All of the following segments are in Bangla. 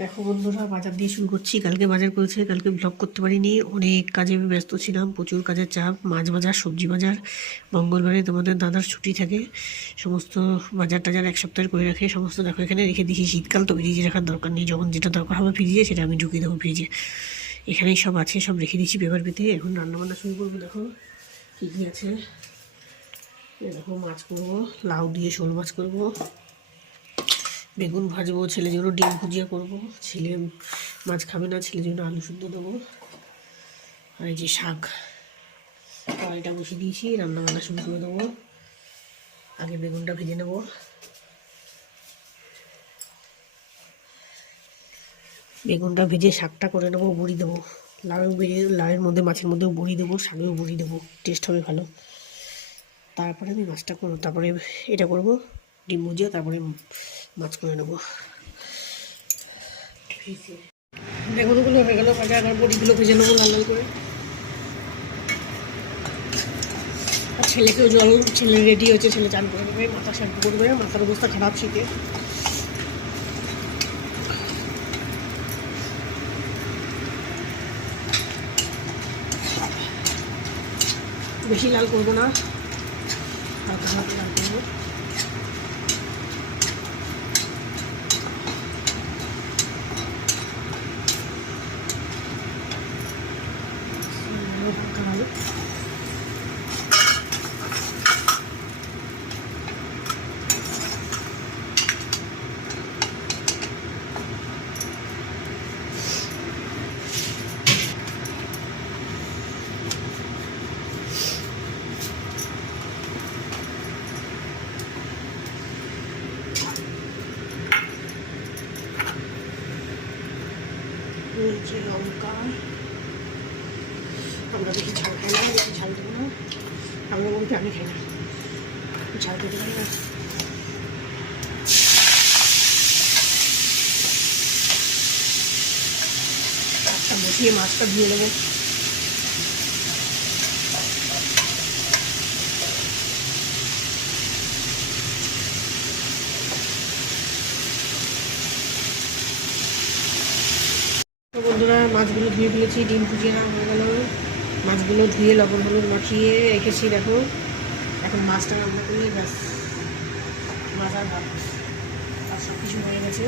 দেখো বন্ধুরা, বাজার দিয়ে শুরু করছি। কালকে বাজার করেছে, কালকে ব্লগ করতে পারিনি, অনেক কাজে ব্যস্ত ছিলাম, প্রচুর কাজের চাপ। মাছ বাজার, সবজি বাজার, মঙ্গলবারে তোমাদের দাদার ছুটি থাকে, সমস্ত বাজার টাজার এক সপ্তাহের করে রাখে সমস্ত। দেখো এখানে রেখে দিয়েছি, শীতকাল তো ফ্রিজে রাখার দরকার নেই, যখন যেটা দরকার হবে ফ্রিজে সেটা আমি ঢুকিয়ে দেবো ফ্রিজে। এখানেই সব আছে, সব রেখে দিয়েছি পেপার পেতে। এখন রান্নাবান্না শুরু করবো। দেখো কী কী আছে। দেখো মাছ করবো, লাউ দিয়ে শোল মাছ করবো, বেগুন ভাজবো, ছেলের জন্য ডিম ভুজিয়া করবো, ছেলে মাছ খাবে না, ছেলের জন্য আলু সুদ্ধ দেবো। আর এই যে শাক, কড়াইটা বসিয়ে দিয়েছি, রান্নাবান্না শুরু করে দেবো। আগে বেগুনটা ভেজে নেব। বেগুনটা ভেজে শাকটা করে নেবো, বড়ি দেবো। লাউয়ের মধ্যে, মাছের মধ্যেও বড়ি দেবো, শাকেও বড়ি দেবো, টেস্ট হবে ভালো। তারপরে আমি মাছটা করবো, তারপরে এটা করবো ডিম ভুজিয়া, তারপরে মাছ করে নেবো। বেগুনগুলো হয়ে গেল ভাজা, আর বড়িগুলো ভেজে নেবো লাল লাল করে। আর ছেলেকেও ছেলে রেডি হয়েছে, ছেলে চান করে নেবে, মাথা শ্যাম্পু করবে, মাথার অবস্থা খারাপ শীতে। বেশি লাল করবো না, হালকা হালকা লাল করবো। নিচে লঙ্কা, আমরা বেশি ঝাল খাই না, বেশি ঝাল দেবো না। আমরা বলতে আমি খাই না, ঝাল দিতে পারি না। মাছটা বসিয়ে মাছটা ধুয়ে নেবো। তো বন্ধুরা, মাছগুলো ধুয়ে ফেলেছি, ডিম ভুজিয়ে হয়ে গেল। মাছগুলো ধুয়ে লবণ হলুদ মাখিয়ে রেখেছি। দেখো এখন মাছটা রান্না করলে ব্যাস, মাছ আর ভাত, আর সব কিছু হয়ে গেছে।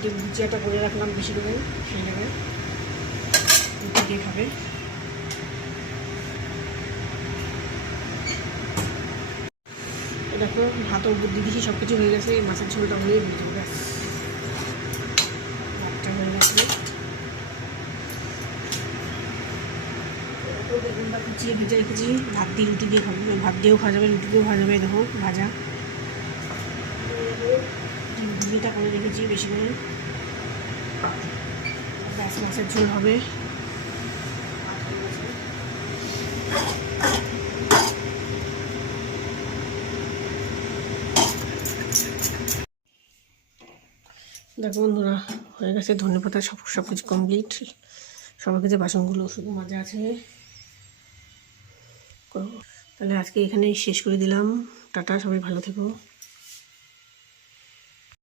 ডিম ভুজিয়াটা করে রাখলাম বেশি করে, খেয়ে নেবে, রুটি দিয়ে খাবে। দেখো ভাতও বুদ্ধি দিয়েছি, সব কিছু হয়ে গেছে, মাছের ঝোলটা হয়ে গেছে, ব্যাস ভাতটা হয়ে গেছে। বেগুনটা কুচিয়ে ভেজে রেখেছি, ভাত দিয়ে রুটি দিয়ে খাবো, ভাত দিয়েও খাওয়া যাবে, রুটি দিয়েও খাওয়া যাবে। দেখো ভাজা ভুজিটা করে রেখেছি বেশি করে, ব্যাস মাছের ঝোল হবে। দেখো বন্ধুরা, হয়ে গেছে, ধনেপাতা সব কিছু কমপ্লিট। সবার কাছে বাসনগুলো শুধু মাজা আছে। তাহলে আজকে এখানেই শেষ করে দিলাম। টাটা, সবাই ভালো থেকো।